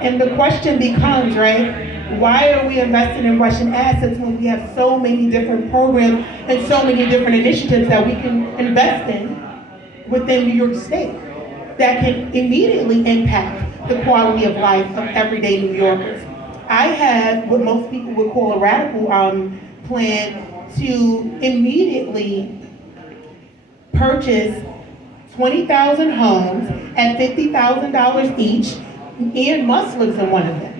And the question becomes, right, why are we investing in Russian assets when we have so many different programs and so many different initiatives that we can invest in within New York State that can immediately impact the quality of life of everyday New Yorkers? I have what most people would call a radical plan to immediately purchase 20,000 homes at $50,000 each, and Musk lives in one of them.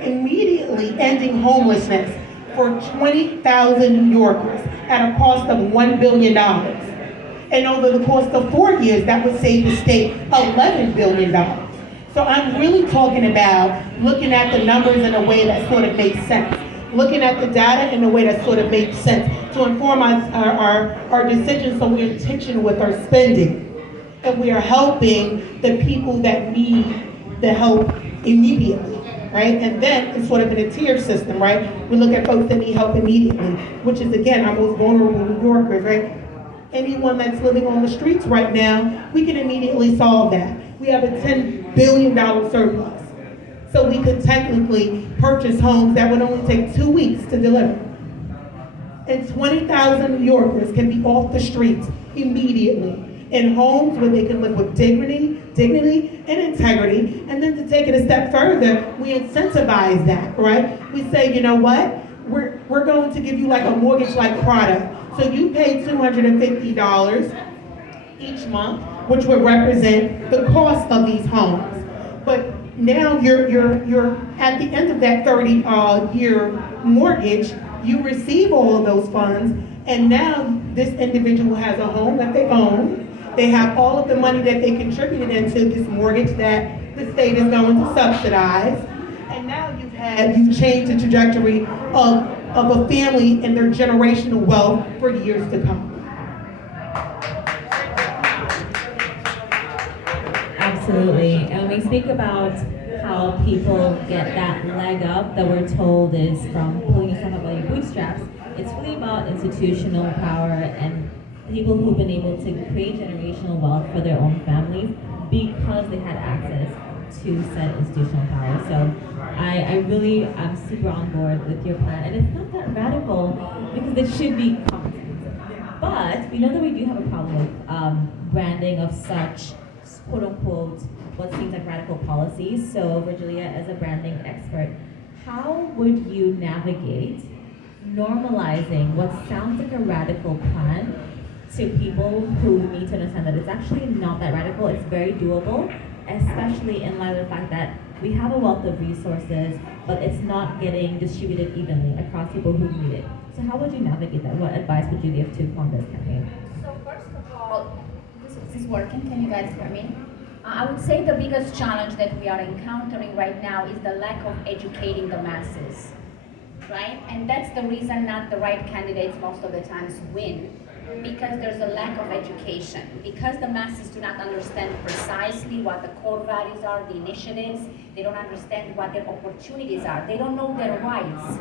Immediately ending homelessness for 20,000 New Yorkers at a cost of $1 billion. And over the course of 4 years, that would save the state $11 billion. So I'm really talking about looking at the numbers in a way that sort of makes sense, looking at the data in a way that sort of makes sense to inform our decisions, so we're intentional with our spending and we are helping the people that need the help immediately, right? And then it's sort of in a tier system, right? We look at folks that need help immediately, which is, again, our most vulnerable New Yorkers, right? Anyone that's living on the streets right now, we can immediately solve that. We have a $10 billion surplus. So we could technically purchase homes that would only take 2 weeks to deliver. And 20,000 New Yorkers can be off the streets immediately in homes where they can live with dignity and integrity. And then to take it a step further, we incentivize that, right? We say, you know what? We're going to give you like a mortgage-like product. So you pay $250 each month, which would represent the cost of these homes. But now you're at the end of that 30-year mortgage, you receive all of those funds, and now this individual has a home that they own. They have all of the money that they contributed into this mortgage that the state is going to subsidize. And now you've changed the trajectory of a family and their generational wealth for years to come. Absolutely. And we speak about how people get that leg up that we're told is from pulling yourself up by your bootstraps. It's really about institutional power and people who've been able to create generational wealth for their own families because they had access to said institutional power. So I'm super on board with your plan. And it's not that radical because it should be comprehensive. But we know that we do have a problem with branding of such quote unquote what seems like radical policies. So Virgilia, as a branding expert, how would you navigate normalizing what sounds like a radical plan to people who need to understand that it's actually not that radical, it's very doable, especially in light of the fact that we have a wealth of resources, but it's not getting distributed evenly across people who need it. So how would you navigate that? What advice would you give to this campaign? So first of all, this is working. Can you guys hear me? I would say the biggest challenge that we are encountering right now is the lack of educating the masses, right? And that's the reason not the right candidates most of the times win, because there's a lack of education, because the masses do not understand precisely what the core values are, the initiatives, they don't understand what their opportunities are, they don't know their rights.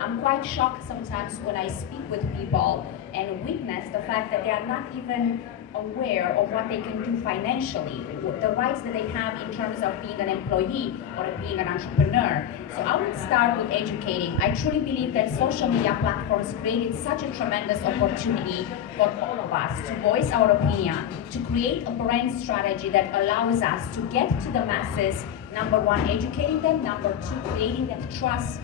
I'm quite shocked sometimes when I speak with people and witness the fact that they are not even aware of what they can do financially, the rights that they have in terms of being an employee or being an entrepreneur. So I would start with educating. I truly believe that social media platforms created such a tremendous opportunity for all of us to voice our opinion, to create a brand strategy that allows us to get to the masses, number one, educating them, number two, creating that trust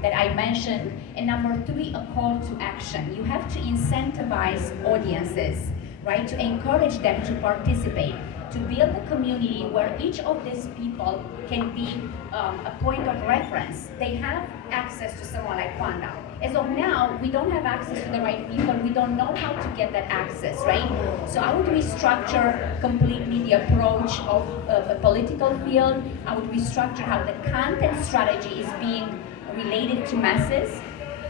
that I mentioned, and number three, a call to action. You have to incentivize audiences, right, to encourage them to participate, to build a community where each of these people can be a point of reference. They have access to someone like Kwanda. As of now, we don't have access to the right people. We don't know how to get that access, right? So I would restructure completely the approach of the political field. I would restructure how the content strategy is being related to masses.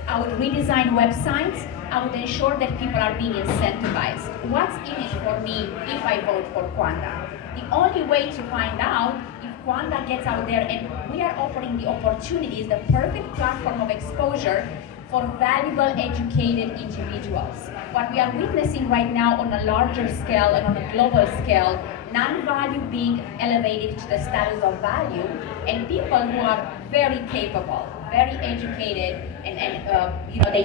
I would redesign websites. I would ensure that people are being incentivized. What's in it for me if I vote for Kwanda? The only way to find out if Kwanda gets out there, and we are offering the opportunities, the perfect platform of exposure for valuable, educated individuals. What we are witnessing right now on a larger scale and on a global scale, non-value being elevated to the status of value, and people who are very capable, very educated, and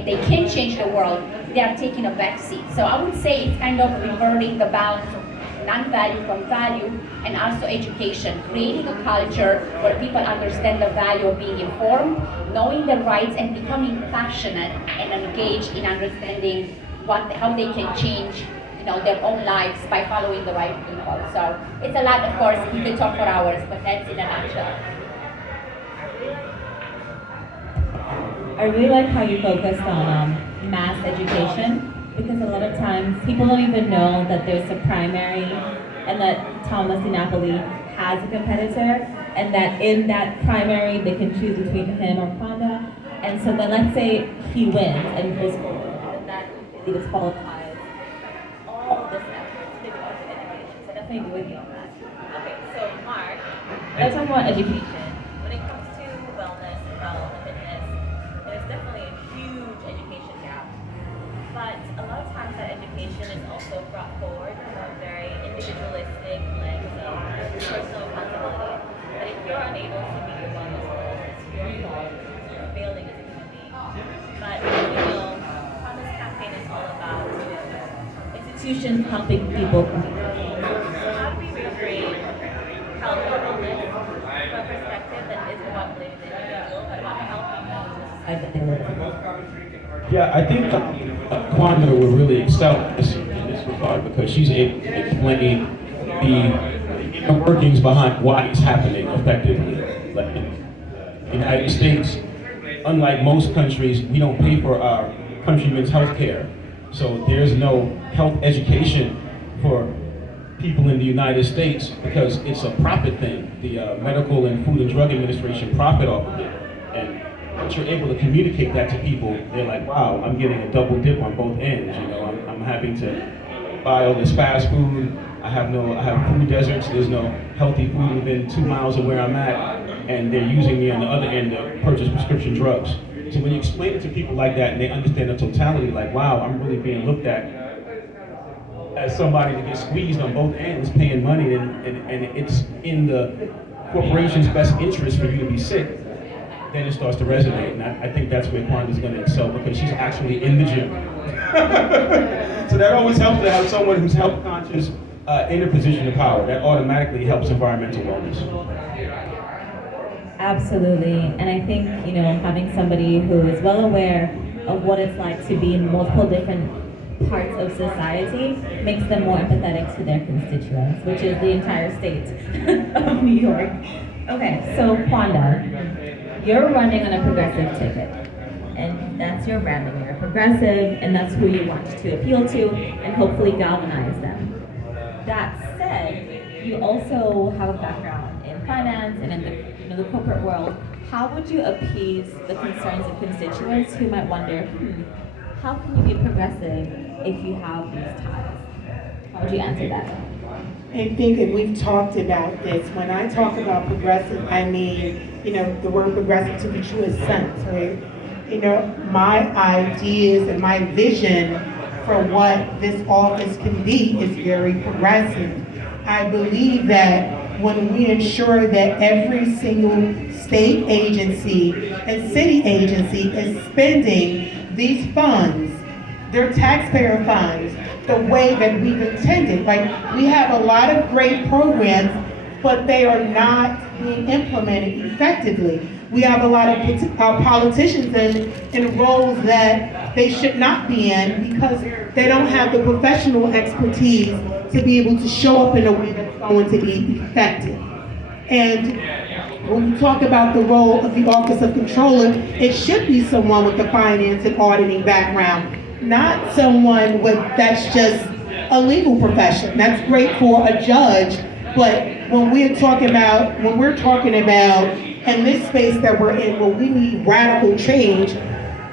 they can change the world, they are taking a back seat. So I would say it's kind of reverting the balance of non-value from value, and also education, creating a culture where people understand the value of being informed, knowing their rights, and becoming passionate and engaged in understanding how they can change their own lives by following the right people. So it's a lot, of course, we could talk for hours, but that's in a nutshell. I really like how you focused on mass education, because a lot of times people don't even know that there's a primary and that Thomas DiNapoli has a competitor, and that in that primary they can choose between him or Kwanda. And so then let's say he wins and goes forward, and that disqualifies all of this effort to go into education. So definitely agree with you on that. Okay, so Mark, let's talk about education. When it comes to wellness and health and fitness, there's definitely a huge education gap. But a lot of times that education is also brought forward from a very individualistic lens of personal accountability. That if you're unable to meet your wellness goals, it's your fault, you're failing as a human being. But this campaign is all about institutions helping people. So how do we reframe health and wellness from a perspective that isn't about blaming the individual, but about helping those in the society that they live in? Yeah, I think Kwanda will really excel in this regard, because she's able to explain the workings behind why it's happening effectively. Like in the United States, unlike most countries, we don't pay for our countrymen's health care. So there's no health education for people in the United States because it's a profit thing. The Medical and Food and Drug Administration profit off of it. And once you're able to communicate that to people, they're like, wow, I'm getting a double dip on both ends. I'm having to buy all this fast food. I have food deserts. There's no healthy food within 2 miles of where I'm at, and they're using me on the other end to purchase prescription drugs. So when you explain it to people like that and they understand the totality, like, wow, I'm really being looked at as somebody to get squeezed on both ends, paying money, and it's in the corporation's best interest for you to be sick, then it starts to resonate. And I think that's where Kwanda's going to excel, because she's actually in the gym. So that always helps to have someone who's health conscious in a position of power. That automatically helps environmental wellness. Absolutely, and I think, having somebody who is well aware of what it's like to be in multiple different parts of society makes them more empathetic to their constituents, which is the entire state of New York. Okay, so Kwanda, you're running on a progressive ticket, and that's your branding. You're progressive, and that's who you want to appeal to and hopefully galvanize them. That said, you also have a background in finance and in the corporate world. How would you appease the concerns of constituents who might wonder, how can you be progressive if you have these ties? How would you answer that? I think that we've talked about this. When I talk about progressive, I mean, the word progressive to the truest sense, right? My ideas and my vision for what this office can be is very progressive. I believe that when we ensure that every single state agency and city agency is spending these funds, their taxpayer funds, the way that we've intended. Like, we have a lot of great programs, but they are not being implemented effectively. We have a lot of politicians in roles that they should not be in because they don't have the professional expertise to be able to show up in a way that's going to be effective. And when we talk about the role of the Office of Controller, it should be someone with a finance and auditing background, not someone that's just a legal profession. That's great for a judge, but when we're talking about in this space that we're in, where we need radical change,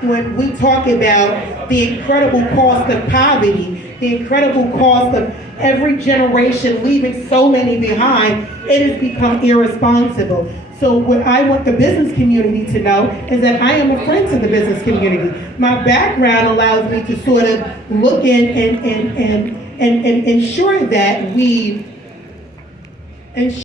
when we talk about the incredible cost of poverty, the incredible cost of every generation leaving so many behind, it has become irresponsible. So what I want the business community to know is that I am a friend to the business community. My background allows me to sort of look in and ensure that we and